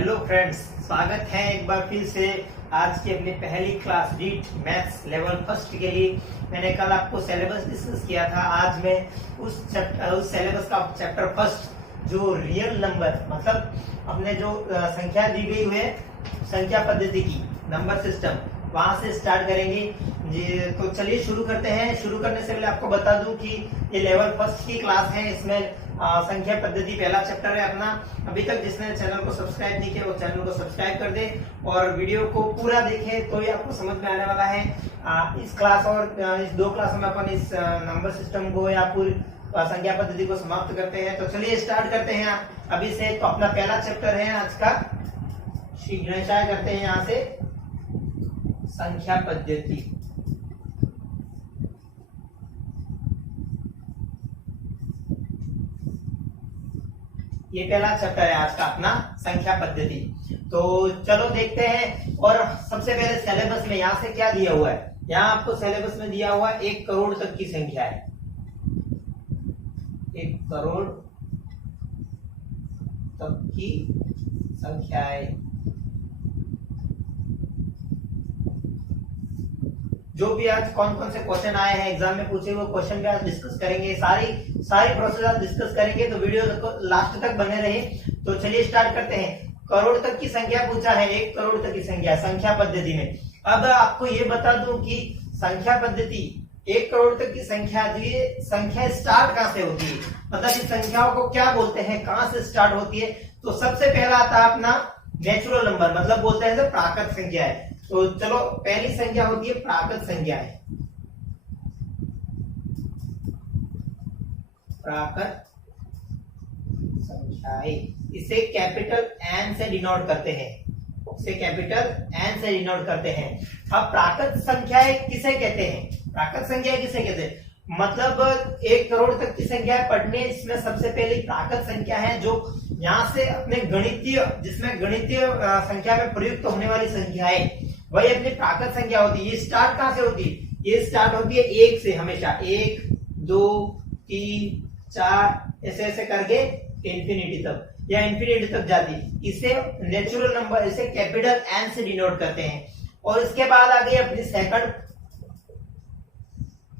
Hello friends, स्वागत है एक बार फिर से आज की अपनी पहली class REET maths level first के लिए। मैंने कल आपको सिलेबस डिस्कस किया था। आज मैं उस सिलेबस का चैप्टर फर्स्ट जो रियल नंबर मतलब अपने जो संख्या दी गई हुई है संख्या पद्धति की नंबर सिस्टम वहां से स्टार्ट करेंगे जी। तो चलिए शुरू करते हैं। शुरू करने से पहले आपको बता दूं कि ये लेवल फर्स्ट की क्लास है। इसमें संख्या पद्धति पहला चैप्टर है अपना। अभी तक जिसने चैनल को सब्सक्राइब नहीं किया वो चैनल को सब्सक्राइब कर दे और वीडियो को पूरा देखें तो ही आपको समझ में आने वाला है। इस क्लास और इस दो क्लासों में अपन इस नंबर सिस्टम को या पूरी संख्या पद्धति को समाप्त करते हैं। तो चलिए स्टार्ट करते हैं अभी से। तो अपना पहला चैप्टर है आज का, शीघ्रशः करते हैं यहाँ से संख्या पद्धति। ये पहला चैप्टर है आज का अपना संख्या पद्धति। तो चलो देखते हैं। और सबसे पहले सिलेबस में यहाँ से क्या दिया हुआ है, यहाँ आपको सिलेबस में दिया हुआ 1 करोड़ तक की संख्या है। 1 करोड़ तक की संख्या है। जो भी आज कौन कौन से क्वेश्चन आए हैं एग्जाम में पूछे हुए क्वेश्चन पे आज डिस्कस करेंगे। सारी प्रोसेस आज डिस्कस करेंगे, तो वीडियो को लास्ट तक बने रहे। तो चलिए स्टार्ट करते हैं। करोड़ तक की संख्या पूछा है, 1 करोड़ तक की संख्या पद्धति में। अब आपको ये बता दूं कि संख्या पद्धति 1 करोड़ तक की संख्या, ये संख्या स्टार्ट कहां से होती है, मतलब इस संख्याओं को क्या बोलते हैं, कहां से स्टार्ट होती है। तो सबसे पहला आता है अपना नेचुरल नंबर, मतलब बोलते हैं प्राकृत संख्या है। तो चलो पहली संख्या होती है प्राकृत संख्या है। प्राकृत संख्याएं, इसे कैपिटल एन से डिनोट करते हैं। इसे कैपिटल एन से डिनोट करते हैं। अब प्राकृत संख्याएं किसे कहते हैं, प्राकृत संख्याएं किसे कहते हैं, मतलब 1 करोड़ तक की संख्या पढ़ने। इसमें सबसे पहले प्राकृत संख्या है जो यहाँ से अपने गणितीय, जिसमें गणितीय संख्या में प्रयुक्त होने वाली संख्याएं वही अपनी प्राकृत संख्या होती है। ये स्टार्ट कहां से होती है, ये स्टार्ट होती है 1 से, हमेशा 1 2 3 4 ऐसे ऐसे करके इंफिनिटी तक या इंफिनिटी तक जाती है। इसे नेचुरल नंबर, इसे कैपिटल एन से डिनोट करते हैं। और इसके बाद आ गई अपनी सेकंड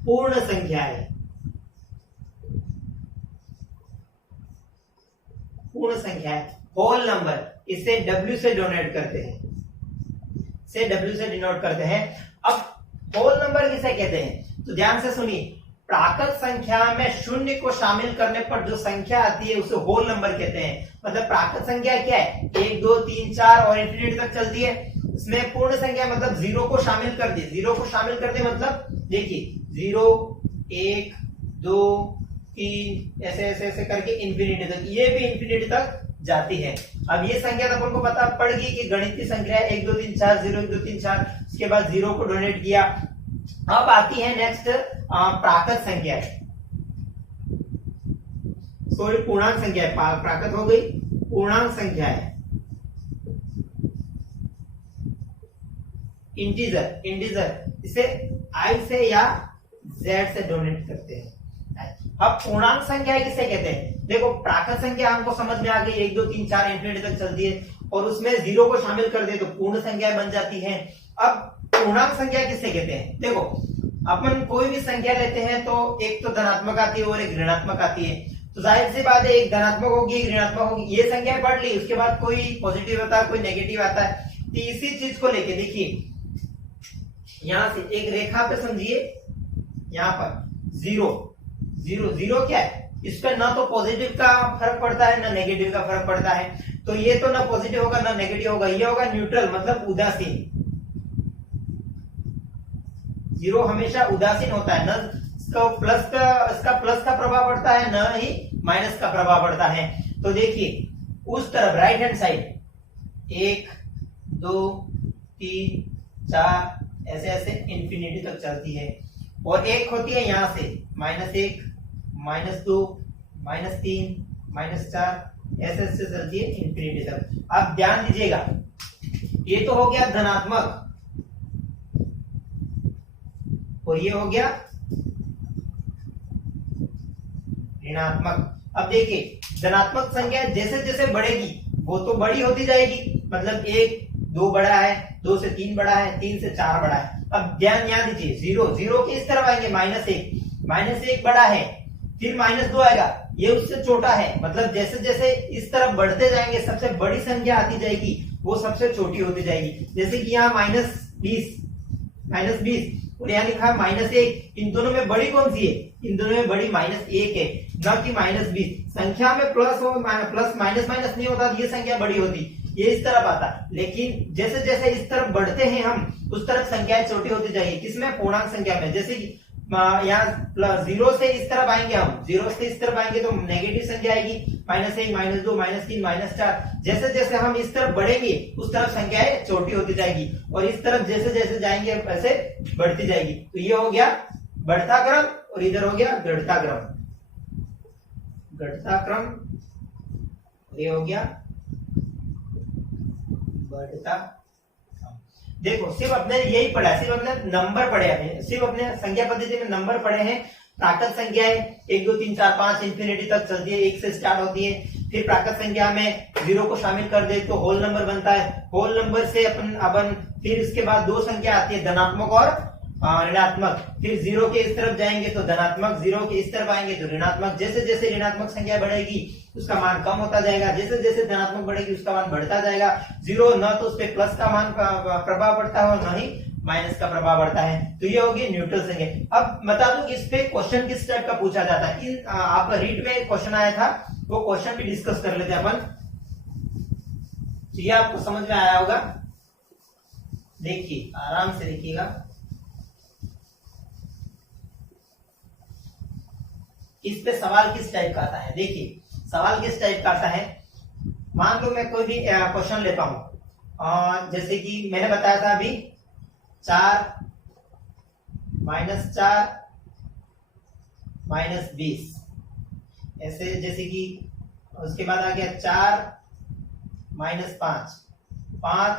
पूर्ण संख्या है। पूर्ण संख्या है, होल नंबर, इसे W से डोनेट करते हैं, से W से डिनोट करते हैं। अब होल नंबर किसे कहते हैं, तो ध्यान से सुनिए। प्राकृत संख्या में शून्य को शामिल करने पर जो संख्या आती है उसे होल नंबर कहते हैं। मतलब प्राकृत संख्या क्या है, 1 2 3 4 और इंफिनिटी तक चलती है। इसमें पूर्ण संख्या मतलब 0 को शामिल कर दे। 0 को शामिल कर दे मतलब देखिए 0 1 2 3 ऐसे ऐसे ऐसे करके इंफिनिटी तक, ये भी इंफिनिटी तक जाती है। अब ये संख्या तो अपन को पता पड़ गई कि गणितीय संख्या है 1 2 3 4 0 1 2 3 4। इसके बाद 0 को डोनेट किया। अब आती है नेक्स्ट प्राकृत संख्या है, सॉरी पूर्णांक संख्या है। प्राकृत हो गई, पूर्णांक संख्या है इंटीजर, इसे I से या Z से डोनेट करते हैं। अब पूर्णांक संख्या किसे कहते हैं, देखो प्राकृत संख्या हमको समझ में आ गई, 1 2 3 4 इंफिनिटी तक चलती है और उसमें 0 को शामिल कर दे तो पूर्ण संख्या बन जाती है। अब पूर्णांक संख्या किसे कहते हैं, देखो अपन कोई भी संख्या लेते हैं तो एक तो धनात्मक आती है और एक ऋणात्मक आती है। तो जाहिर सी बात है एक धनात्मक होगी एक ऋणात्मक होगी। ये संख्या पढ़ ली, उसके बाद कोई पॉजिटिव आता है कोई नेगेटिव आता है। तो इसी चीज को लेके देखिए, यहां से एक रेखा पे समझिए, यहाँ पर 0 0 0 क्या है, इस पर ना तो पॉजिटिव का फर्क पड़ता है ना नेगेटिव का फर्क पड़ता है। तो ये तो ना पॉजिटिव होगा ना नेगेटिव होगा, ये होगा न्यूट्रल मतलब उदासीन। 0 हमेशा उदासीन होता है, न इसका प्लस का प्रभाव पड़ता है न ही माइनस का प्रभाव पड़ता है। तो देखिए उस तरफ राइट हैंड साइड 1 2 3 4 ऐसे ऐसे इंफिनिटी तक चलती है। और एक होती है यहां से -1 -2 -3 -4 ऐसे ऐसे चलती है इंफिनिटी तक। अब ध्यान दीजिएगा, ये तो हो गया धनात्मक और ये हो गया ऋणात्मक। अब देखिए धनात्मक संख्या जैसे जैसे बढ़ेगी वो तो बड़ी होती जाएगी, मतलब 1 2 बड़ा है, 2 से 3 बड़ा है, 3 से 4 बड़ा है। अब ध्यान यहाँ दीजिए, जीरो के इस तरफ आएंगे -1 बड़ा है, फिर -2 आएगा, ये उससे छोटा है, मतलब जैसे जैसे इस तरफ बढ़ते जाएंगे सबसे बड़ी संख्या आती जाएगी, वो सबसे छोटी होती जाएगी। जैसे कि यहाँ -20 और यहाँ लिखा है -1, इन दोनों में बड़ी कौन सी है? इन दोनों में बड़ी -1 है, न कि -20। संख्या में प्लस हो प्लस माइनस नहीं होता, ये संख्या बड़ी होती, ये इस तरफ आता। लेकिन जैसे जैसे इस तरफ बढ़ते हैं हम, उस तरफ संख्याएं छोटी होती जाएगी। किसमें? पूर्णांक संख्या में। जैसे कि यहाँ 0 से इस तरफ आएंगे हम, 0 से इस तरफ आएंगे तो नेगेटिव संख्या आएगी, -1 -2 -3 -4। जैसे जैसे हम इस तरफ बढ़ेंगे उस तरफ संख्याएं छोटी होती जाएगी, और इस तरफ जैसे जैसे जाएंगे वैसे बढ़ती जाएगी। तो ये हो गया बढ़ता क्रम, और इधर हो गया घटता क्रम, ये हो गया बढ़ता। देखो सिर्फ अपने यही पढ़ा, सिर्फ अपने नंबर पढ़े हैं, सिर्फ अपने संख्या पद्धति में नंबर पढ़े हैं। प्राकृत संख्याएं 1 2 3 4 5 इंफिनिटी तक चलती है, 1 से स्टार्ट होती है। फिर प्राकृत संख्या में 0 को शामिल कर दे तो होल नंबर बनता है, होल नंबर से अपन फिर इसके बाद 2 संख्या आती है, धनात्मक और ऋणात्मक। फिर 0 के इस तरफ जाएंगे तो धनात्मक, 0 के इस तरफ आएंगे तो ऋणात्मक। जैसे जैसे ऋणात्मक संख्या बढ़ेगी उसका मान कम होता जाएगा, जैसे जैसे धनात्मक बढ़ेगी उसका मान बढ़ता जाएगा। 0 न तो उस पर प्लस का मान प्रभाव पड़ता है और न ही माइनस का प्रभाव पड़ता है। तो ये होगी न्यूट्रल संख्या। अब बता दूं कि इस पे क्वेश्चन किस टाइप का पूछा जाता है। आप रीट में क्वेश्चन आया था, वो क्वेश्चन भी डिस्कस कर लेते हैं अपन। तो ये आपको समझ में आया होगा, देखिए आराम से देखिएगा। इस पे सवाल किस टाइप का आता है, देखिए सवाल किस टाइप का आता है। मान लो मैं कोई भी क्वेश्चन लेता हूं, जैसे कि मैंने बताया था अभी 4 -4 -20, ऐसे जैसे कि उसके बाद आ गया 4 -5 5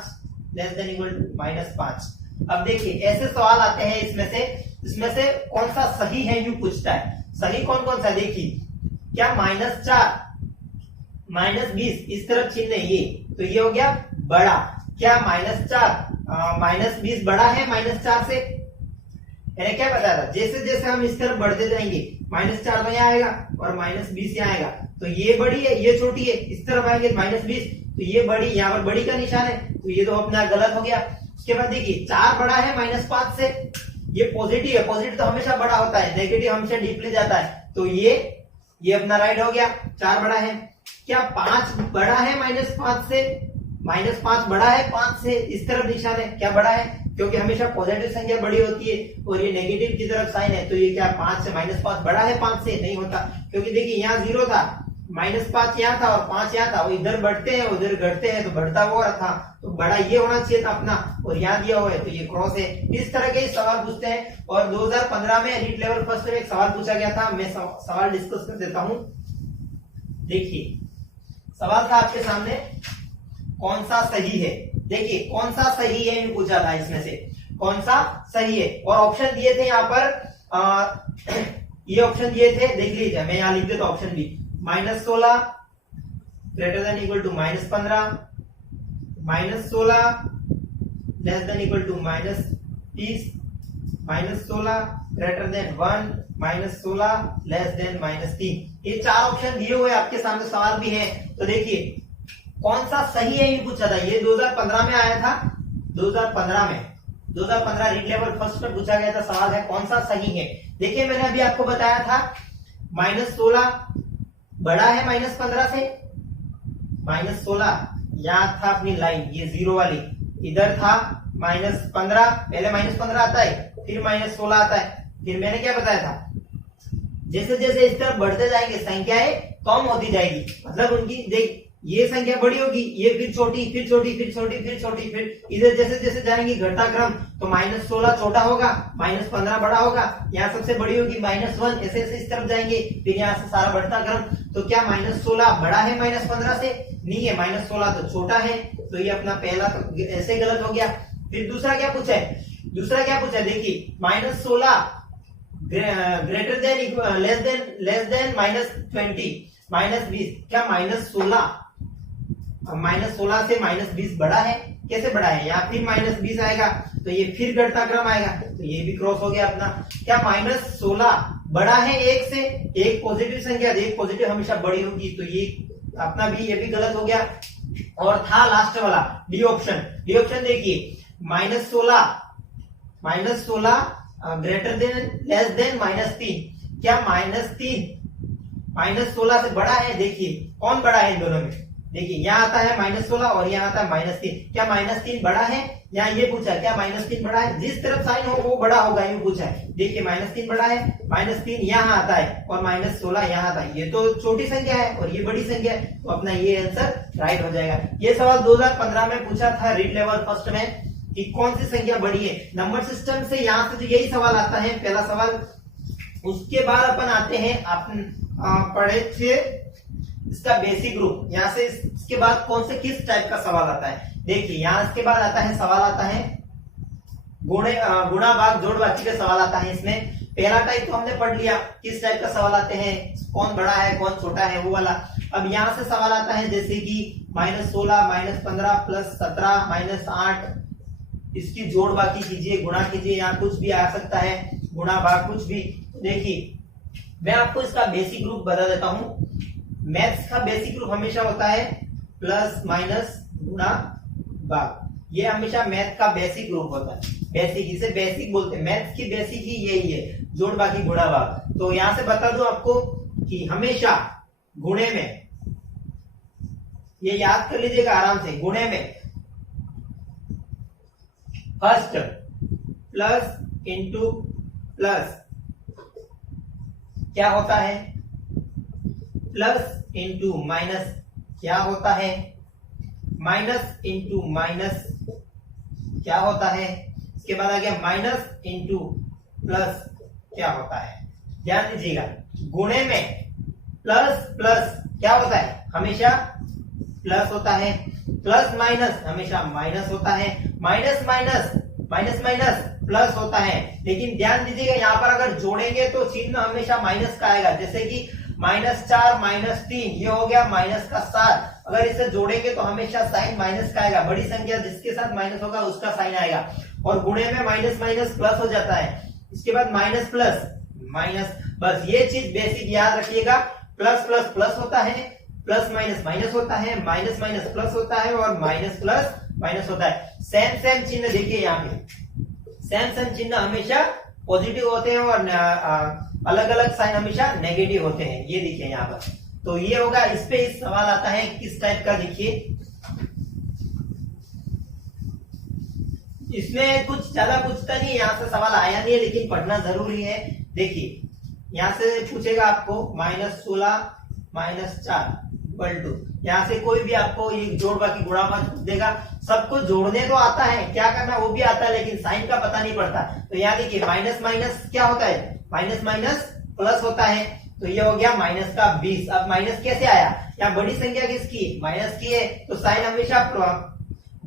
≤ -5। अब देखिए ऐसे सवाल आते हैं, इसमें से कौन सा सही है यूं पूछता है। सही कौन कौन सा देखिए, क्या -4 -20 इस तरफ चिन्ह है, ये तो ये हो गया बड़ा। क्या -4 -20 बड़ा है -4 से? मैंने क्या बताया था, जैसे जैसे हम इस तरफ बढ़ते जाएंगे -4 तो यहाँ आएगा और -20 यहाँ आएगा, तो ये बड़ी है ये छोटी है। इस तरफ आएंगे -20 तो ये बड़ी, यहाँ पर बड़ी का निशान है, तो ये तो अपना गलत हो गया। उसके बाद देखिए 4 बड़ा है -5 से, ये पॉजिटिव है, पॉजिटिव तो हमेशा बड़ा होता है, नेगेटिव हमसे डीपली जाता है, तो ये अपना राइट हो गया, 4 बड़ा है। क्या 5 बड़ा है -5 से? -5 बड़ा है 5 से, इस तरफ निशान है, क्या बड़ा है? क्योंकि हमेशा पॉजिटिव संख्या बड़ी होती है और ये नेगेटिव की तरफ साइन है, तो ये क्या 5 से -5 बड़ा है 5 से? नहीं होता, क्योंकि देखिए यहाँ 0 था, -5 यहाँ था और 5 यहाँ था, इधर बढ़ते हैं उधर घटते हैं तो बढ़ता हुआ था, तो बड़ा ये होना चाहिए था अपना, और यहाँ दिया हुआ है तो ये क्रॉस है। इस तरह के सवाल पूछते हैं। और 2015 में रीट लेवल फर्स्ट में एक सवाल पूछा गया था, मैं सवाल डिस्कस कर देता हूं। देखिए सवाल था आपके सामने, कौन सा सही है। देखिए कौन सा सही है ये पूछा था, इसमें से कौन सा सही है। और ऑप्शन दिए थे यहाँ पर, ये ऑप्शन दिए थे, देख लीजिए, मैं यहाँ लिख देता हूं ऑप्शन भी। -16 greater than equal to -15, -16 less than equal to -30, -16 greater than 1, -16 less than -3। ये 4 ऑप्शन दिए हुए आपके सामने, सवाल भी है। तो देखिए कौन सा सही है ये पूछा था, ये 2015 में आया था, 2015 रीट लेवल फर्स्ट पर पूछा गया था सवाल है, कौन सा सही है। देखिए मैंने अभी आपको बताया था -16 बड़ा है -15 से, -16 यहाँ था अपनी लाइन, ये 0 वाली, इधर था -15, पहले -15 आता है फिर -16 आता है। फिर मैंने क्या बताया था, जैसे जैसे इस तरफ बढ़ते जाएंगे संख्याएं कम होती जाएगी, मतलब उनकी देख ये संख्या बड़ी होगी, ये फिर छोटी फिर छोटी फिर छोटी फिर छोटी, फिर इधर जैसे जैसे जाएंगे घटता क्रम, तो -16 छोटा होगा, -15 बड़ा होगा, यहाँ सबसे बड़ी होगी -1, ऐसे ऐसे इस तरफ जाएंगे, फिर यहाँ से सारा बढ़ता क्रम। तो क्या -16 बड़ा है -15 से? नहीं है, -16 तो छोटा है, तो ये अपना पहला तो ऐसे गलत हो गया। फिर दूसरा क्या पूछा है, देखिए -16 ग्रेटर देन लेस देन -20, -20, क्या -16 -16 से -20 बड़ा है। कैसे बड़ा है? यहाँ फिर -20 आएगा तो ये फिर घटता क्रम आएगा, तो ये भी क्रॉस हो गया अपना। क्या -16 बड़ा है 1 से? एक पॉजिटिव संख्या, एक पॉजिटिव हमेशा बड़ी होगी, तो ये अपना भी ये भी गलत हो गया। और था लास्ट वाला डी ऑप्शन। डी ऑप्शन देखिए, -16 ग्रेटर देन लेस देन -3। क्या -16 से बड़ा है? देखिए कौन बड़ा है इन दोनों में? देखिए यहाँ आता है -16 और यहाँ आता है -3। क्या -3 बड़ा है? यहाँ ये पूछा क्या -3 बड़ा है? जिस तरफ साइन हो वो बड़ा होगा, ये पूछा है। देखिए -3 बड़ा है, -3 यहाँ आता है और -16 यहाँ आता है। ये तो छोटी संख्या है और ये बड़ी संख्या है, तो अपना ये आंसर राइट हो जाएगा। ये सवाल 2015 में पूछा था रीड लेवल फर्स्ट में कि कौन सी संख्या बड़ी है। नंबर सिस्टम से यहाँ से तो यही सवाल आता है, पहला सवाल। उसके बाद अपन आते हैं, अपन पढ़े थे इसका बेसिक ग्रुप। यहाँ से इसके बाद कौन से किस टाइप का सवाल आता है? देखिए यहाँ इसके बाद आता है सवाल आता है गुणा भाग जोड़ बाकी का सवाल आता है। इसमें पहला टाइप तो हमने पढ़ लिया, किस टाइप का सवाल आते हैं, कौन बड़ा है कौन छोटा है, वो वाला। अब यहाँ से सवाल आता है जैसे कि -16 -15 +17 -8, इसकी जोड़ बाकी कीजिए, गुणा कीजिए, यहाँ कुछ भी आ सकता है, गुणा भाग कुछ भी। देखिए मैं आपको इसका बेसिक ग्रुप बता देता हूँ। मैथ्स का बेसिक ग्रुप हमेशा होता है प्लस माइनस गुणा भाग, ये हमेशा मैथ का बेसिक ग्रुप होता है। बेसिक, इसे बेसिक बोलते हैं, मैथ्स की बेसिक ही यही है, जोड़ बाकी गुणा भाग। तो यहां से बता दूं आपको कि हमेशा गुणे में, ये याद कर लीजिएगा आराम से, गुणे में फर्स्ट प्लस इंटू प्लस क्या होता है, प्लस इंटू माइनस क्या होता है, माइनस इंटू माइनस क्या होता है, इसके बाद आ गया माइनस इंटू प्लस क्या होता है। ध्यान दीजिएगा, गुणे में प्लस प्लस क्या होता है, हमेशा प्लस होता है, प्लस माइनस हमेशा माइनस होता है, minus minus minus minus plus होता है। लेकिन ध्यान दीजिएगा यहाँ पर अगर जोड़ेंगे तो चिन्ह हमेशा माइनस का आएगा, जैसे कि -4 -3 ये हो गया माइनस का 7। अगर इसे जोड़ेंगे तो हमेशा साइन माइनस का आएगा, बड़ी संख्या जिसके साथ माइनस होगा उसका साइन आएगा। और गुणे में माइनस माइनस प्लस हो जाता है, इसके बाद माइनस प्लस माइनस। बस ये चीज बेसिक याद रखिएगा, प्लस प्लस प्लस होता है, प्लस माइनस माइनस होता है, माइनस माइनस प्लस होता है और माइनस प्लस माइनस होता है। सेम सेम चिन्ह देखिए यहाँ पे, सेम सेम चिन्ह हमेशा पॉजिटिव होते हैं और अलग अलग साइन हमेशा नेगेटिव होते हैं, ये देखिए यहाँ पर। तो ये होगा, इस पे इस सवाल आता है किस टाइप का। देखिए इसमें कुछ ज्यादा पूछता नहीं, यहाँ से सवाल आया नहीं है लेकिन पढ़ना जरूरी है। देखिए यहाँ से पूछेगा आपको -16 -4 = यहाँ से कोई भी आपको ये जोड़ बाकी गुणा भाग देगा। सबको जोड़ने तो आता है, क्या करना वो भी आता है, लेकिन साइन का पता नहीं पड़ता। तो यहाँ देखिए माइनस माइनस क्या होता है, माइनस माइनस प्लस होता है, तो ये हो गया माइनस का 20। अब माइनस कैसे आया, यहाँ बड़ी संख्या किसकी, माइनस की है, तो साइन हमेशा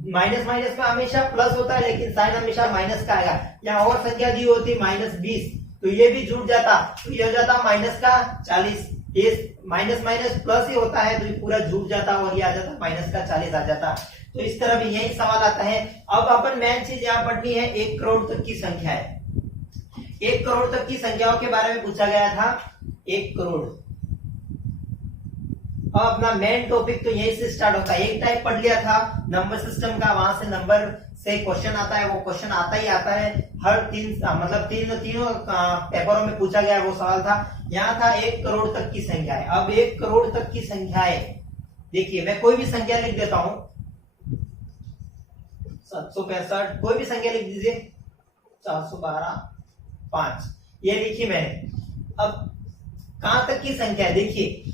माइनस माइनस में हमेशा प्लस होता है, लेकिन साइन हमेशा माइनस का आएगा। यहाँ और संख्या दी होती -20, तो ये भी जुड़ जाता, तो ये हो जाता माइनस का 40। ये माइनस माइनस प्लस ही होता है तो ये पूरा जुड़ जाता और ये आ जाता माइनस का 40 आ जाता। तो इस तरह भी यही सवाल आता है। अब अपन मेन चीज यहाँ पढ़नी है, 1 करोड़ तक की संख्या है। 1 करोड़ तक की संख्याओं के बारे में पूछा गया था, 1 करोड़। अब अपना मेन टॉपिक तो यहीं से स्टार्ट होता है। एक टाइप पढ़ लिया था नंबर सिस्टम का, वहां से नंबर से क्वेश्चन आता है, वो क्वेश्चन आता ही आता है। हर तीनों पेपरों में पूछा गया वो सवाल था। यहाँ था 1 करोड़ तक की संख्या है। अब 1 करोड़ तक की संख्या है, देखिए मैं कोई भी संख्या लिख देता हूं, 765, कोई भी संख्या लिख दीजिए, 412 5, ये लिखी मैंने। अब कहां तक की संख्या है, देखिए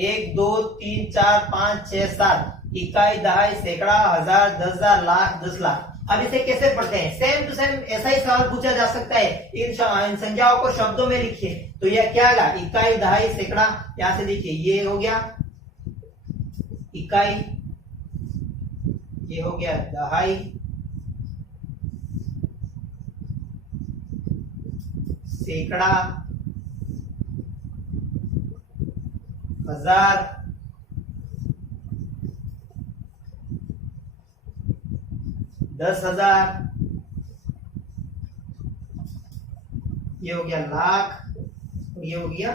1 2 3 4 5 6 7, इकाई, दहाई, सैकड़ा, हजार, 10,000, लाख, 10 लाख। अब इसे कैसे पढ़ते हैं, सेम टू सेम ऐसा ही सवाल पूछा जा सकता है। इन संख्याओं को शब्दों में लिखिए, तो यह क्या होगा, इकाई, दहाई, सैकड़ा। यहां से देखिए ये हो गया इकाई, ये हो गया दहाई, सैकड़ा, हजार, 10,000, ये हो गया लाख, ये हो गया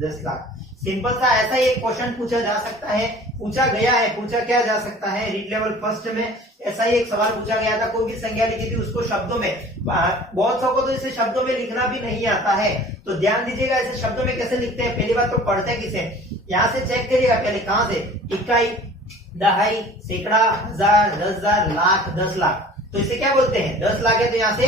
10 लाख। सिंपल सा ऐसा ही एक क्वेश्चन पूछा जा सकता है, पूछा गया है, पूछा क्या जा सकता है रीड लेवल फर्स्ट में ऐसा ही एक सवाल पूछा गया था। कोई भी संख्या लिखी थी उसको शब्दों में, बहुत सौ को तो इसे शब्दों में लिखना भी नहीं आता है, तो ध्यान दीजिएगा इसे शब्दों में कैसे लिखते हैं। पहली बात तो पढ़ते किसे, यहाँ से चेक करिएगा पहले कहां से, इकाई, दहाई, सैकड़ा, हजार, 10,000, लाख, 10 लाख। तो इसे क्या बोलते हैं, 10 लाख है तो यहाँ से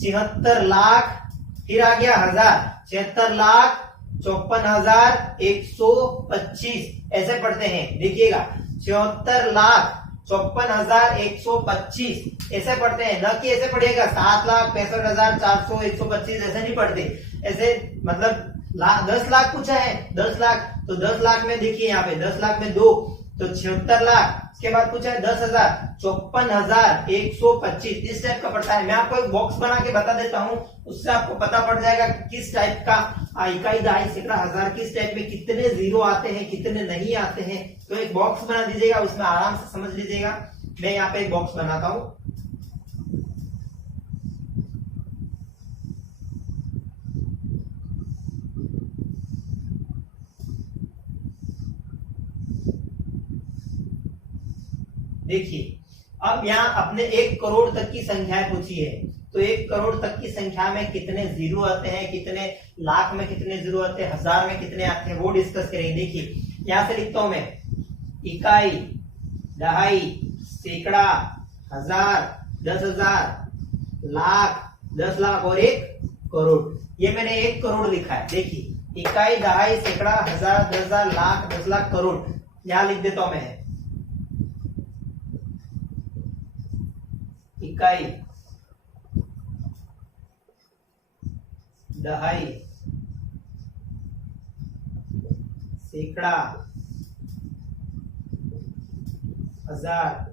76 लाख, फिर आ गया हजार, 76 लाख 54,125 ऐसे पढ़ते हैं। देखिएगा 76 लाख 54,125 ऐसे पढ़ते हैं, न कि ऐसे पढ़िएगा 7,65,400 125 ऐसे नहीं पढ़ते। ऐसे मतलब 10 लाख पूछा है, 10 लाख तो 10 लाख में देखिए यहाँ पे 10 लाख में 2 तो 76 लाख, इसके बाद पूछा है 10,000 54,125 इस टाइप का पड़ता है। मैं आपको एक बॉक्स बना के बता देता हूँ, उससे आपको पता पड़ जाएगा किस टाइप का इकाई, दहाई, सैकड़ा, हजार किस टाइप में कितने जीरो आते हैं कितने नहीं आते हैं। तो एक बॉक्स बना दीजिएगा, उसमें आराम से समझ लीजिएगा। मैं यहाँ पे एक बॉक्स बनाता हूँ, देखिए अब यहाँ अपने 1 करोड़ तक की संख्याएं पूछी है, तो 1 करोड़ तक की संख्या में कितने जीरो आते हैं, कितने लाख में कितने जीरो आते हैं, हजार में कितने आते हैं, वो डिस्कस करेंगे। देखिए यहां से लिखता हूं मैं, इकाई, दहाई, सैकड़ा, हजार, 10,000, लाख, 10 लाख और 1 करोड़। ये मैंने 1 करोड़ लिखा है। देखिए इकाई, दहाई, सैकड़ा, हजार, 10,000, लाख, 10 लाख, करोड़। यहां लिख देता हूं मैं, इकाई, दहाई, सैकड़ा, हजार,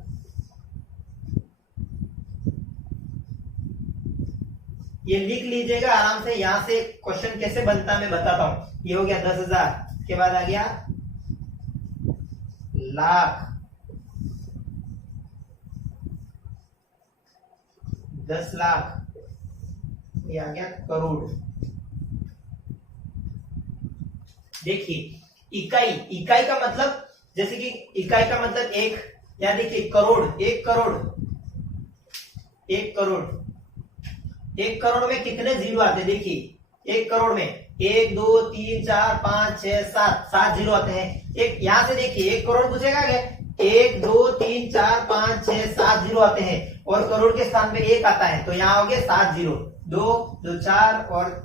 ये लिख लीजिएगा आराम से। यहां से क्वेश्चन कैसे बनता है मैं बताता हूं। ये हो गया 10,000, के बाद आ गया लाख, 10 लाख, ये आ गया करोड़। देखिए इकाई, इकाई का मतलब जैसे कि इकाई का मतलब 1, या देखिए करोड़, 1 करोड़, 1 करोड़, 1 करोड़ में कितने जीरो आते हैं। देखिए 1 करोड़ में 1 2 3 4 5 6 7 7 जीरो आते हैं। एक यहां से देखिए 1 करोड़ पूछेगा क्या, 1 2 3 4 5 6 7 जीरो आते हैं और करोड़ के स्थान पे 1 आता है, तो यहाँ हो गए 7 जीरो, 2 2 4 और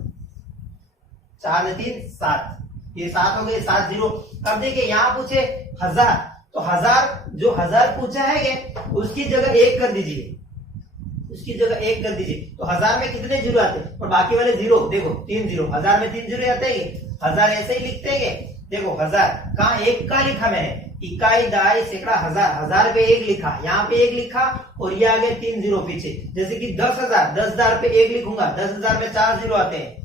4 3 7, ये 7 हो गए, 7 जीरो। अब देखिए यहाँ पूछे हजार, तो हजार जो हजार पूछा है उसकी जगह 1 कर दीजिए, उसकी जगह 1 कर दीजिए, तो हजार में कितने जीरो आते हैं और बाकी वाले जीरो देखो 3 जीरो, हजार में 3 जीरो आते हैं, हजार ऐसे ही लिखते हैं। देखो हजार कहाँ 1 का लिखा मैंने, इकाई, दहाई, सैकड़ा, हजार, हजार पे 1 लिखा, यहाँ पे 1 लिखा और ये आगे 3 जीरो पीछे। जैसे कि 10,000, 10,000 पे 1 लिखूंगा, 10,000 में 4 जीरो आते हैं,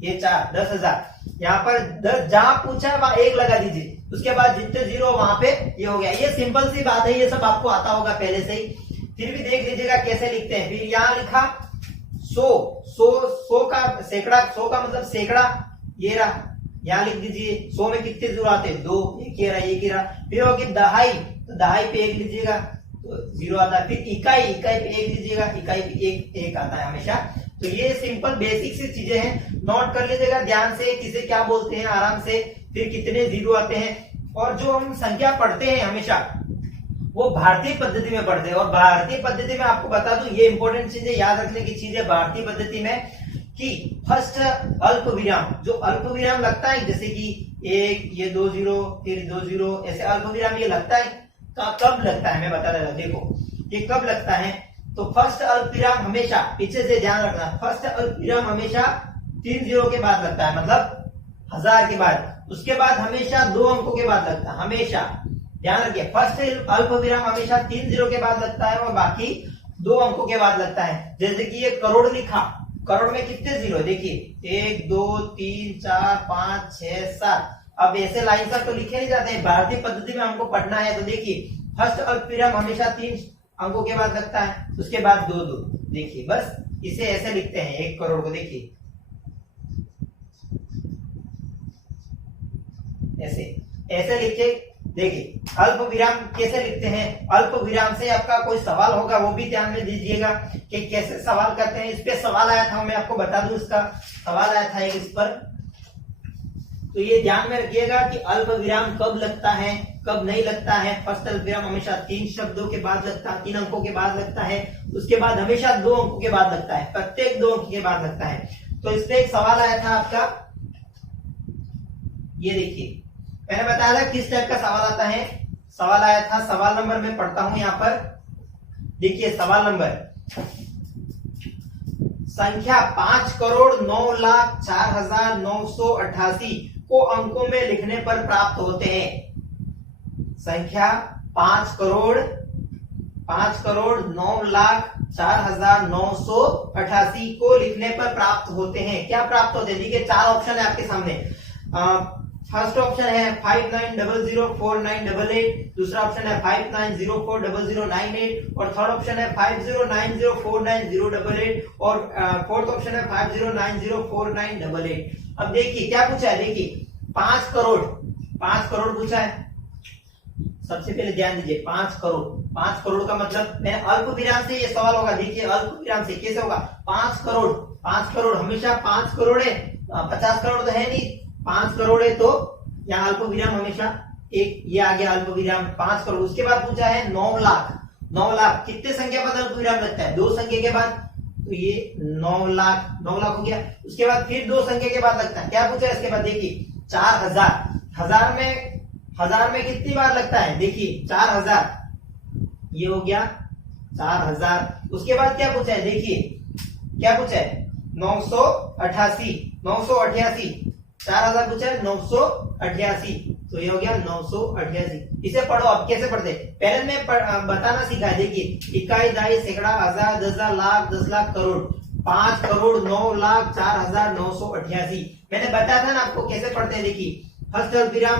ये 4, 10,000। यहाँ पर 10 जहां पूछा है वहां 1 लगा दीजिए, उसके बाद जितने जीरो वहां पे ये हो गया। ये सिंपल सी बात है, ये सब आपको आता होगा पहले से ही। फिर भी देख लीजिएगा कैसे लिखते हैं। फिर यहाँ लिखा 100 का सैकड़ा, 100 का मतलब सैकड़ा, ये रहा, यहाँ लिख दीजिए 100 में कितने जीरो आते हैं, 2, एक ही रहा, एक ही रहा। फिर होगी दहाई, तो दहाई पे 1 लीजिएगा तो जीरो आता है। फिर इकाई, इकाई पे 1 लीजिएगा, इकाई पे 1 आता है हमेशा। तो ये सिंपल बेसिक सी चीजें हैं, नोट कर लीजिएगा ध्यान से, किसे क्या बोलते हैं आराम से, फिर कितने जीरो आते हैं। और जो हम संख्या पढ़ते हैं हमेशा वो भारतीय पद्धति में पढ़ते हैं, और भारतीय पद्धति में आपको बता दूं ये इंपॉर्टेंट चीजें याद रखने की चीज है भारतीय पद्धति में, कि फर्स्ट अल्प विराम, जो अल्प विराम लगता है जैसे कि 1, ये 2 जीरो, फिर 2 जीरो, ऐसे अल्प विराम ये लगता है, कब लगता है मैं बता रहा हूं। देखो ये कब लगता है, तो फर्स्ट अल्प विराम हमेशा, पीछे से ध्यान रखना, फर्स्ट अल्प विराम हमेशा 3 जीरो के बाद लगता है, मतलब हजार के बाद। उसके बाद हमेशा 2 अंकों के बाद लगता है, हमेशा ध्यान रखिए। फर्स्ट अल्प विराम हमेशा 3 जीरो के बाद लगता है और बाकी 2 अंकों के बाद लगता है। जैसे कि ये करोड़ लिखा, करोड़ में कितने जीरो, देखिए 1 2 3 4 5 6 7। अब ऐसे लाइन पर तो लिखे नहीं जाते हैं, भारतीय पद्धति में हमको पढ़ना है। तो देखिए फर्स्ट अल्पविराम हमेशा 3 अंकों के बाद लगता है, उसके बाद 2 2। देखिए बस इसे ऐसे लिखते हैं 1 करोड़ को, देखिए ऐसे ऐसे लिखे। देखिए अल्प विराम कैसे लिखते हैं, अल्प विराम से आपका कोई सवाल होगा वो भी ध्यान में दीजिएगा कि कैसे सवाल करते हैं। इस पे सवाल आया था, मैं आपको बता दूं, इसका सवाल आया था इस पर, तो ये ध्यान में रखिएगा कि अल्प विराम कब लगता है कब नहीं लगता है। फर्स्ट अल्प विराम हमेशा 3 शब्दों के बाद लगता है, 3 अंकों के बाद लगता है, उसके बाद हमेशा 2 अंकों के बाद लगता है, प्रत्येक 2 अंक के बाद लगता है। तो इसमें एक सवाल आया था आपका, ये देखिए मैंने बताया था किस टाइप का सवाल आता है। सवाल आया था, सवाल नंबर मैं पढ़ता हूं यहां पर, देखिए सवाल नंबर, संख्या 5,09,04,988 को अंकों में लिखने पर प्राप्त होते हैं। संख्या 5,09,04,988 को लिखने पर प्राप्त होते हैं। क्या प्राप्त होते हैं? देखिए 4 ऑप्शन है आपके सामने। फर्स्ट ऑप्शन है 59004988, दूसरा ऑप्शन है 59040098 और थर्ड ऑप्शन है 50904908 और फोर्थ ऑप्शन है 50904988। अब देखिए क्या पूछा है, देखिए 5 करोड़ पूछा है। सबसे पहले ध्यान दीजिए 5 करोड़ का मतलब, मैं अल्प विराम से ये सवाल होगा। देखिए अल्प विराम से कैसे होगा, 5 करोड़ हमेशा 5 करोड़ है, 50 करोड़ तो है नहीं, 5 करोड़ है, तो यहाँ अल्प विराम हमेशा एक, ये आ गया अल्प विराम 5 करोड़। उसके बाद पूछा है 9 लाख कितने संख्या बाद अल्प विराम लगता है? 2 संख्या के बाद, तो ये 9 लाख हो गया। उसके बाद फिर 2 संख्या के बाद लगता है, क्या पूछा है इसके बाद? देखिए 4000, हजार में कितनी बार लगता है? देखिए 4000, ये हो गया 4000। उसके बाद क्या पूछा है? देखिए क्या पूछा है? 988, 4000 पूछा है 988, तो ये हो गया 988। इसे पढ़ो। अब कैसे पढ़ते? पहले मैं बताना सीखा है। देखिए इकाई, दहाई, सैकड़ा, हजार, 10,000, लाख, 10 लाख, करोड़। 5,09,04,988 मैंने बताया था ना आपको कैसे पढ़ते हैं। देखिए फर्स्ट अल्पविराम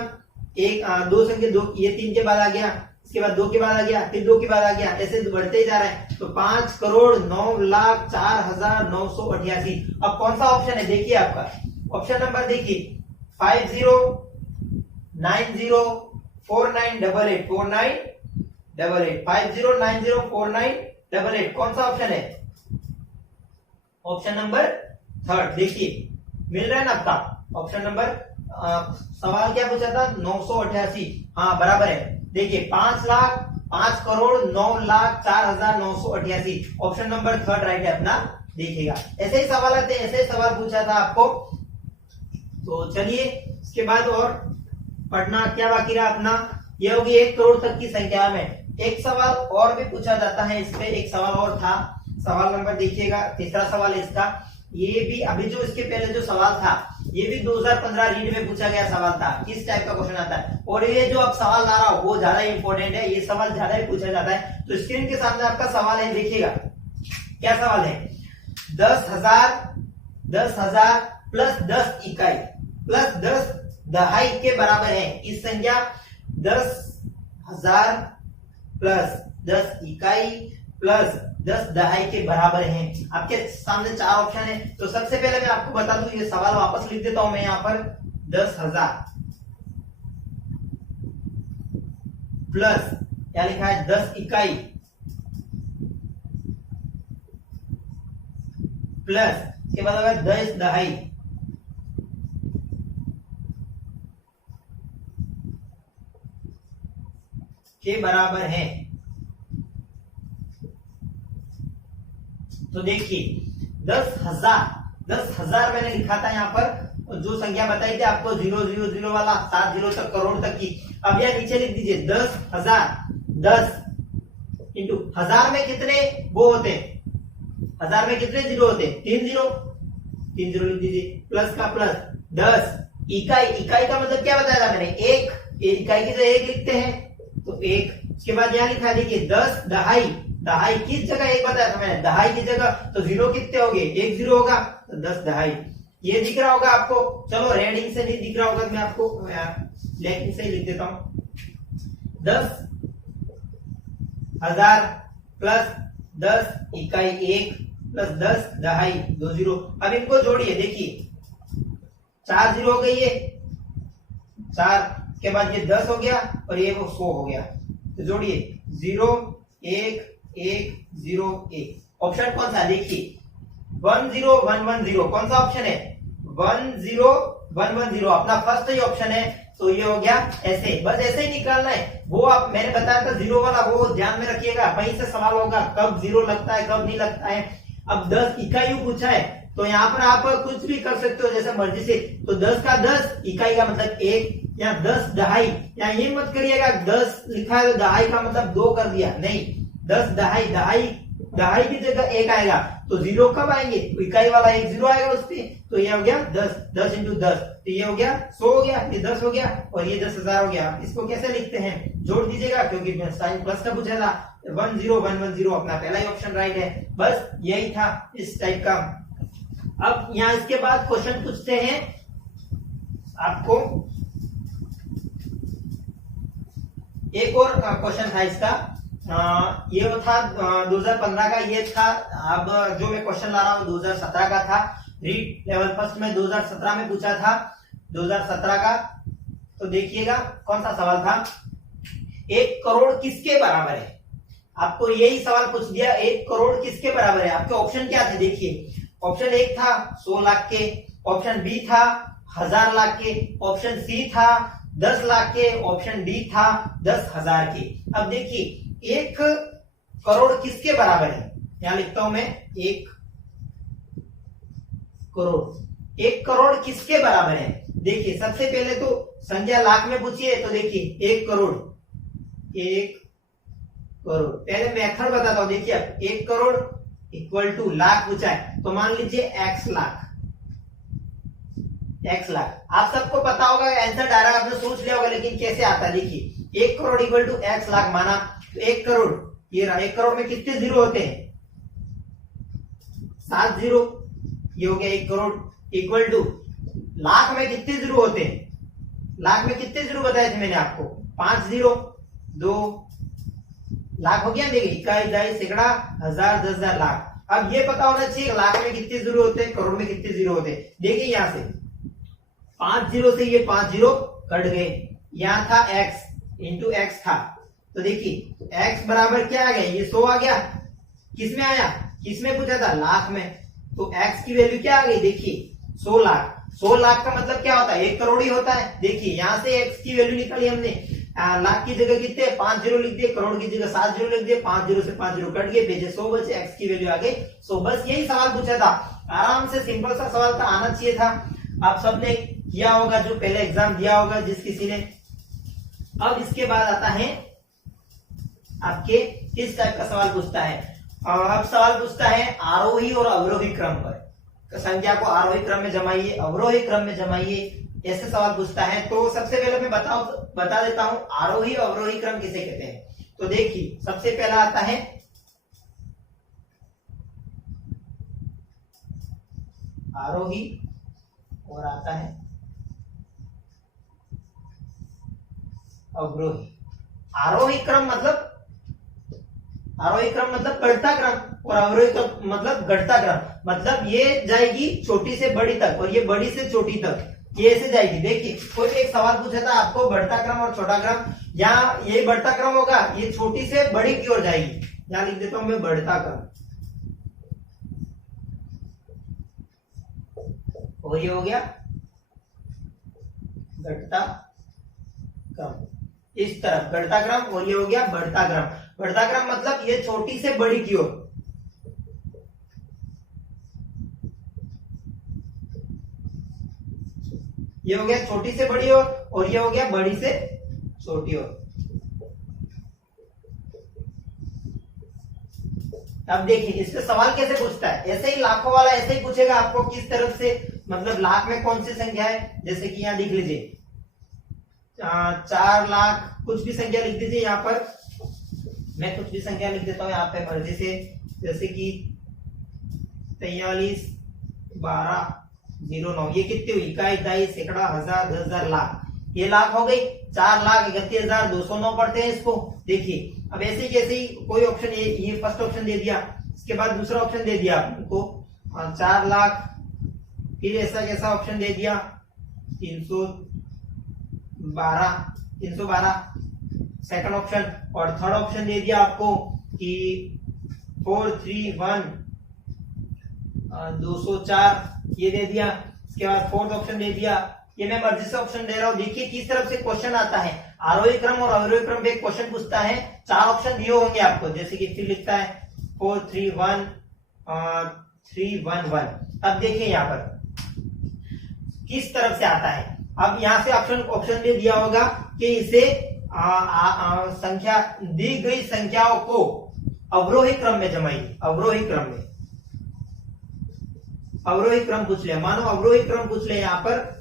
2 संख्या 2, ये 3 के बाद आ गया, इसके बाद 2 के बाद आ गया, फिर 2 के बाद आ गया, ऐसे बढ़ते ही जा रहा है। तो 5,09,04,988। अब कौन सा ऑप्शन है? देखिए आपका ऑप्शन नंबर देखिए 50904988 50904988 कौन सा ऑप्शन है? Option number 3। देखिए मिल रहा है ना आपका ऑप्शन नंबर। सवाल क्या पूछा था? 988, हाँ बराबर है। देखिए 5,09,04,988 ऑप्शन नंबर 3 राइट है अपना। देखिएगा ऐसे ही सवाल आते हैं, ऐसे ही सवाल पूछा था आपको। तो चलिए इसके बाद और पढ़ना क्या बाकी रहा अपना, ये होगी 1 करोड़ तक की संख्या में। एक सवाल और भी पूछा जाता है, इस पे एक सवाल और था। सवाल नंबर देखिएगा, तीसरा सवाल है इसका। ये भी अभी जो इसके पहले जो सवाल था, ये भी 2015 रीड में पूछा गया सवाल था। किस टाइप का क्वेश्चन आता है, और ये जो अब सवाल ला रहा हूं वो ज्यादा इंपॉर्टेंट है, ये सवाल ज्यादा ही पूछा जाता है। तो स्क्रीन के सामने आपका सवाल है, देखिएगा क्या सवाल है। 10,000 प्लस 10 इकाई प्लस 10 दहाई के बराबर है। इस संख्या 10,000 प्लस 10 इकाई प्लस 10 दहाई के बराबर है। आपके सामने 4 ऑप्शन है। तो सबसे पहले मैं आपको बता दूं, ये सवाल वापस लिख देता हूं मैं यहाँ पर। 10,000 प्लस क्या लिखा है? 10 इकाई प्लस के बाद अगर 10 दहाई के बराबर है। तो देखिए 10,000 मैंने लिखा था यहाँ पर, जो संख्या बताई थी आपको 000 वाला 7 0 तक करोड़ तक की। अब यह नीचे लिख दीजिए 10,000 10 इंटू हजार में कितने वो होते हैं, हजार में कितने जीरो होते हैं? 3 जीरो लिख दीजिए, प्लस का प्लस 10 इकाई का मतलब क्या बताया था मैंने? 1 इकाई की जगह 1 लिखते हैं तो 1। उसके बाद यहां लिखा देखिए 10 दहाई किस जगह 1 बताया था मैंने? दहाई की जगह, तो 0 कितने हो गए? 1 0 होगा, तो 10 दहाई। ये दिख रहा होगा आपको। चलो रेडिंग से नहीं दिख रहा होगा, मैं आपको लेकिन से ही लिख देता हूं। 10 हजार प्लस 10 इकाई 1 प्लस 10 दहाई 2 जीरो। अब इनको जोड़िए, देखिए 4 जीरो हो गई है, 4 के बाद ये 10 हो गया और ये वो 100 हो गया। तो जोड़िए 0 1 1 0 1। ऑप्शन कौन सा देखिए 10110 कौन सा ऑप्शन है 10110 अपना फर्स्ट ही ऑप्शन है। तो ये हो गया ऐसे, बस ऐसे ही निकालना है। वो आप मैंने बताया था जीरो वाला, वो ध्यान में रखिएगा, वहीं से सवाल होगा कब जीरो लगता है कब नहीं लगता है। अब 10 इकाई पूछा है तो यहाँ पर आप कुछ भी कर सकते हो जैसे मर्जी से। तो 10 का 10 इकाई का मतलब 1, या 10 दहाई, या ये मत करिएगा 10 लिखा है तो दहाई का मतलब 2 कर दिया, नहीं 10 दहाई, दहाई की जगह 1 आएगा तो जीरो कब आएंगे, इकाई वाला 1 जीरो आएगा उस पे। तो ये हो गया 10, 10 इंटू 10, तो ये हो गया 100 हो गया, ये 10 हो गया और ये 10,000 हो गया। इसको कैसे लिखते हैं जोड़ दीजिएगा, क्योंकि साइन प्लस का पूछा था। 10110 अपना पहला ही ऑप्शन राइट है। बस यही था इस टाइप का। अब यहाँ इसके बाद क्वेश्चन पूछते हैं आपको, एक और क्वेश्चन था इसका, ये था 2015 का, ये था। अब जो मैं क्वेश्चन ला रहा हूँ 2017 का था। रीड लेवल फर्स्ट में 2017 में पूछा था 2017 का। तो देखिएगा कौन सा सवाल था, 1 करोड़ किसके बराबर है। आपको यही सवाल पूछ दिया, 1 करोड़ किसके बराबर है। आपके ऑप्शन क्या थे देखिए, ऑप्शन 1 था 100 लाख के, ऑप्शन बी था 1000 लाख के, ऑप्शन सी था 10 लाख के, ऑप्शन डी था 10,000 के। अब देखिए 1 करोड़ किसके बराबर है, यहां लिखता हूं मैं 1 करोड़। 1 करोड़ किसके बराबर है, देखिए सबसे पहले तो संख्या लाख में पूछिए, तो देखिए 1 करोड़, 1 करोड़ पहले मेथड बताता हूं। देखिए 1 करोड़ इक्वल टू लाख पूछा है, तो मान लीजिए x लाख, x लाख। आप सबको पता होगा आंसर डायरेक्ट आपने सोच लिया होगा, लेकिन कैसे आता है देखिए 1 crore equal to x lakh माना, तो 1 करोड़ ये रहा, 1 करोड़ में कितने जीरो होते हैं 7 जीरो, ये हो गया 1 करोड़ इक्वल टू लाख में कितने जीरो होते हैं, लाख में कितने जीरो बताए थे मैंने आपको 5 जीरो, 2 लाख हो गया। देखिए इकाई दहाई सैकड़ा हजार 10,000 लाख। अब ये पता होना चाहिए लाख में कितने जीरो होते हैं, करोड़ में कितने जीरो होते हैं। देखिए यहां से 5 जीरो से ये 5 जीरो कट गए, यहां था x इंटू एक्स था, तो देखिए x बराबर क्या आ गया, ये 100 आ गया। किसमें आया, किसमें पूछा था लाख में, तो x की वैल्यू क्या आ गई देखिए 100 लाख। 100 लाख का मतलब क्या होता है 1 करोड़ ही होता है। देखिए यहां से x की वैल्यू निकाली हमने, लाख की जगह कितने 5 जीरो लिख दिए, करोड़ की जगह 7 जीरो लिख दिए, 5 जीरो से 5 जीरो कट गए, भेजे 100 बचे, x की वैल्यू आ गई 100। बस यही सवाल पूछा था, आराम से सिंपल सा सवाल था, आना चाहिए था। आप सबने किया होगा जो पहले एग्जाम दिया होगा जिस किसी ने। अब इसके बाद आता है आपके किस टाइप का सवाल पूछता है, अब सवाल पूछता है आरोही और अवरोही क्रम पर, संख्या को आरोही क्रम में जमाइए अवरोही क्रम में जमाइए, ऐसे सवाल पूछता है। तो सबसे पहले मैं बता देता हूं आरोही और अवरोही क्रम किसे कहते हैं। तो देखिए सबसे पहला आता है आरोही और आता है अवरोही। आरोही क्रम मतलब बढ़ता क्रम, और अवरोही क्रम मतलब घटता क्रम। मतलब ये जाएगी छोटी से बड़ी तक और ये बड़ी से छोटी तक, ये ऐसे जाएगी। देखिए कोई एक सवाल पूछा था आपको बढ़ता क्रम और छोटा क्रम, यहाँ ये बढ़ता क्रम होगा, ये छोटी से बड़ी की ओर जाएगी। यहाँ लिख देता हूं मैं बढ़ता क्रम, और ये हो गया घटता क्रम, इस तरफ घटता क्रम, और ये हो गया बढ़ता क्रम। बढ़ता क्रम मतलब ये छोटी से बड़ी की ओर, ये हो गया छोटी से बड़ी ओर, और ये हो गया बड़ी से छोटी ओर। अब देखिए इससे सवाल कैसे पूछता है, ऐसे ही लाखों वाला ऐसे ही पूछेगा आपको, किस तरफ से, मतलब लाख में कौन सी संख्या है, जैसे कि यहाँ लिख लीजिए 4 लाख, कुछ भी संख्या लिख दीजिए। यहाँ पर मैं कुछ भी संख्या लिख देता हूँ यहाँ पे मर्जी से, जैसे कि 43 12 09, ये कितनी हुई इकाई दहाई सैकड़ा हजार 10,000 लाख। ये लाख हो गई, 4,31,209 पढ़ते हैं इसको। देखिए अब ऐसे जैसे ही कोई ऑप्शन, ये फर्स्ट ऑप्शन दे दिया, इसके बाद दूसरा ऑप्शन दे दिया आपको 4 लाख, फिर ऐसा कैसा ऑप्शन दे दिया 312 सेकंड ऑप्शन, और थर्ड ऑप्शन दे दिया आपको कि 431,204 ये दे दिया। इसके बाद फोर्थ ऑप्शन दे दिया। ये मैं मर्जी से ऑप्शन दे रहा हूं। देखिए किस तरफ से क्वेश्चन आता है, आरोही क्रम और अवरोही क्रम में क्वेश्चन पूछता है। 4 ऑप्शन दिए होंगे आपको, जैसे कि फिर लिखता है 431,311। अब देखिए यहाँ पर किस तरफ से आता है। अब यहाँ से ऑप्शन दे दिया होगा कि इसे संख्या दी गई संख्याओं को अवरोही क्रम में जमाइए। अवरोही क्रम पूछ लिया, मानो अवरोही क्रम पूछ लिया, यहाँ पर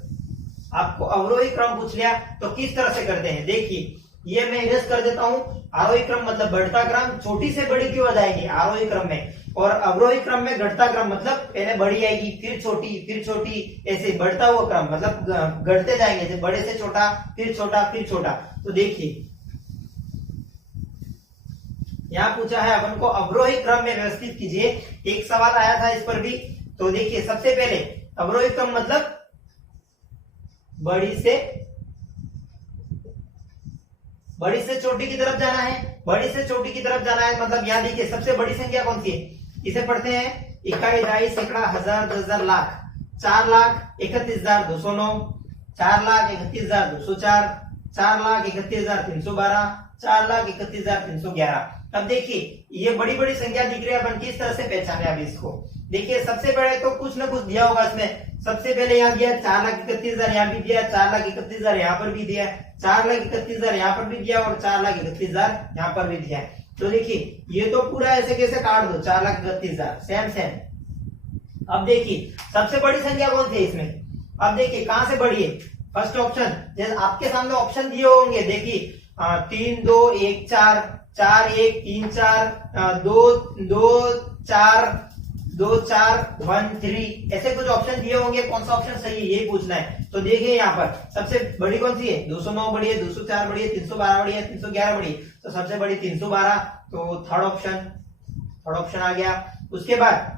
आपको अवरोही क्रम पूछ लिया तो किस तरह से करते हैं। देखिए ये मैं इरेज कर देता हूं। आरोही क्रम मतलब बढ़ता क्रम, छोटी से बड़ी क्यों आ जाएगी आरोही क्रम में, और अवरोही क्रम में घटता क्रम मतलब पहले बड़ी आएगी फिर छोटी, ऐसे बढ़ता हुआ क्रम मतलब घटते जाएंगे, जैसे बड़े से छोटा फिर छोटा। तो देखिए यहाँ पूछा है अपन को अवरोही क्रम में व्यवस्थित कीजिए। एक सवाल आया था इस पर भी। तो देखिए सबसे पहले अवरोही क्रम मतलब बड़ी से छोटी की तरफ जाना है। बड़ी से छोटी की तरफ जाना है मतलब यहाँ देखिए सबसे बड़ी संख्या कौन सी है, इसे पढ़ते हैं 21, 22, सैकड़ा, हजार, 10,000, लाख। 4,31,209, 4,31,204, 4,31,312, 4,31,311। अब देखिए ये बड़ी बड़ी संख्या दिख रही है, अपन किस तरह से पहचाने अब इसको। देखिए सबसे पहले तो कुछ ना कुछ दिया होगा इसमें। सबसे पहले यहाँ दिया 4,31,000, यहाँ भी दिया 4,31,000, यहाँ पर भी दिया 4,31,000, यहाँ पर भी दिया और 4,31,000 यहाँ पर भी दिया। तो देखिए ये तो पूरा ऐसे कैसे काट दो 4,31,000 सेम। अब देखिए सबसे बड़ी संख्या कौन सी है इसमें। अब देखिए कहां से बड़ी है, फर्स्ट ऑप्शन। जैसे आपके सामने ऑप्शन दिए होंगे, देखिए 3, 2, 1, 4, 4, 1, 3, 4, 2, 4, 2, 4, 1, 3, ऐसे कुछ ऑप्शन दिए होंगे। कौन सा ऑप्शन सही है यही पूछना है। तो देखिए यहाँ पर सबसे बड़ी कौन सी है, 209 बड़ी है, 204 बड़ी है, 312 बड़ी है, 311 बड़ी है। तो सबसे बड़ी 312, तो थर्ड ऑप्शन आ गया। उसके बाद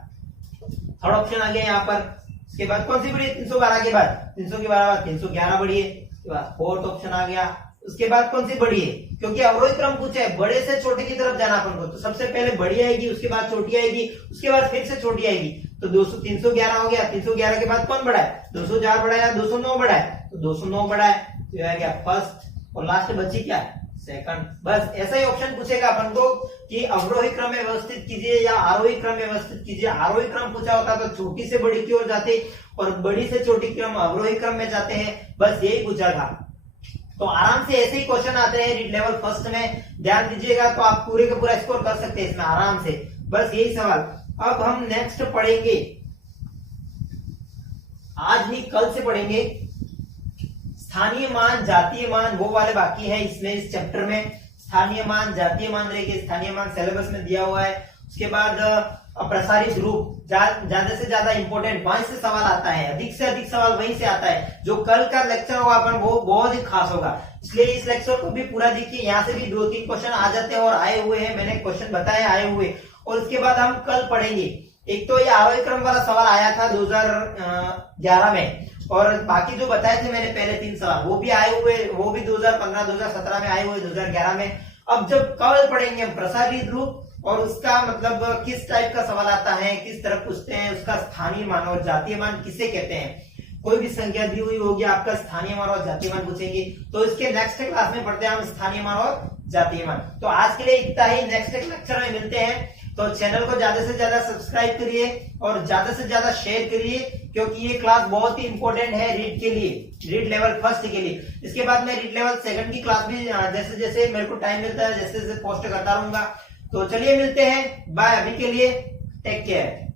थर्ड ऑप्शन आ गया यहाँ पर। उसके बाद कौन सी बड़ी है, 312 के बाद 311 बड़ी है। उसके बाद फोर्थ ऑप्शन आ गया। उसके बाद कौन सी बड़ी है, क्योंकि अवरोही क्रम पूछा है, बड़े से छोटे की तरफ जाना अपन को। तो सबसे पहले बड़ी आएगी, उसके बाद छोटी आएगी, उसके बाद फिर से छोटी आएगी। तो 311 हो गया। 311 के बाद कौन बड़ा है, 204 बड़ा है, 209 बड़ा है। तो 209 बड़ा है, तो आ गया फर्स्ट, और लास्ट बची क्या है, सेकंड। बस ऐसा ही ऑप्शन पूछेगा अपन को कि अवरोही क्रम में व्यवस्थित कीजिए या आरोही क्रम में व्यवस्थित कीजिए। आरोही क्रम पूछा होता तो छोटी से बड़ी की ओर जाते और बड़ी से छोटी क्रम अवरोही क्रम में जाते हैं। बस यही पूछा था। तो आराम से ऐसे ही क्वेश्चन आते हैं रीड लेवल फर्स्ट में, ध्यान दीजिएगा तो आप पूरे का पूरा स्कोर कर सकते हैं इसमें आराम से। बस यही सवाल। अब हम नेक्स्ट पढ़ेंगे, आज नहीं कल से पढ़ेंगे स्थानीय मान जातीय मान, वो वाले बाकी है इसमें इस चैप्टर में। स्थानीय मान जातीय मान रहेंगे। स्थानीय मान सिलेबस में दिया हुआ है। उसके बाद प्रसारित रूप ज्यादा से ज्यादा इंपॉर्टेंट, वहीं से सवाल आता है, अधिक से अधिक सवाल वहीं से आता है। जो कल का लेक्चर होगा अपन वो बहुत ही खास होगा, इसलिए इस लेक्चर को भी पूरा देखिए। यहाँ से भी 2-3 क्वेश्चन आ जाते हैं और आए हुए हैं, मैंने क्वेश्चन बताए आए हुए। और उसके बाद हम कल पढ़ेंगे, एक तो ये आरोही क्रम वाला सवाल आया था 2011 में, और बाकी जो बताए थे मैंने पहले 3 सवाल वो भी आए हुए, वो भी 2015 2017 में आए हुए, 2011 में। अब जब कल पढ़ेंगे हम प्रसारित रूप, और उसका मतलब किस टाइप का सवाल आता है, किस तरह पूछते हैं, उसका स्थानीय मान और जातीय मान किसे कहते हैं। कोई भी संख्या दी हुई होगी, आपका स्थानीय मान और जातीय मान पूछेंगे। तो इसके नेक्स्ट क्लास में पढ़ते हैं हम स्थानीय मान और जातीय मान। तो आज के लिए इतना ही, नेक्स्ट लेक्चर में मिलते हैं। तो चैनल को ज्यादा से ज्यादा सब्सक्राइब करिए और ज्यादा से ज्यादा शेयर करिए, क्योंकि ये क्लास बहुत ही इंपॉर्टेंट है रीड के लिए, रीड लेवल फर्स्ट के लिए। इसके बाद मैं रीड लेवल सेकंड की क्लास भी जैसे जैसे मेरे को टाइम मिलता है जैसे जैसे पोस्ट करता रहूंगा। तो चलिए मिलते हैं, बाय। अभी के लिए टेक केयर।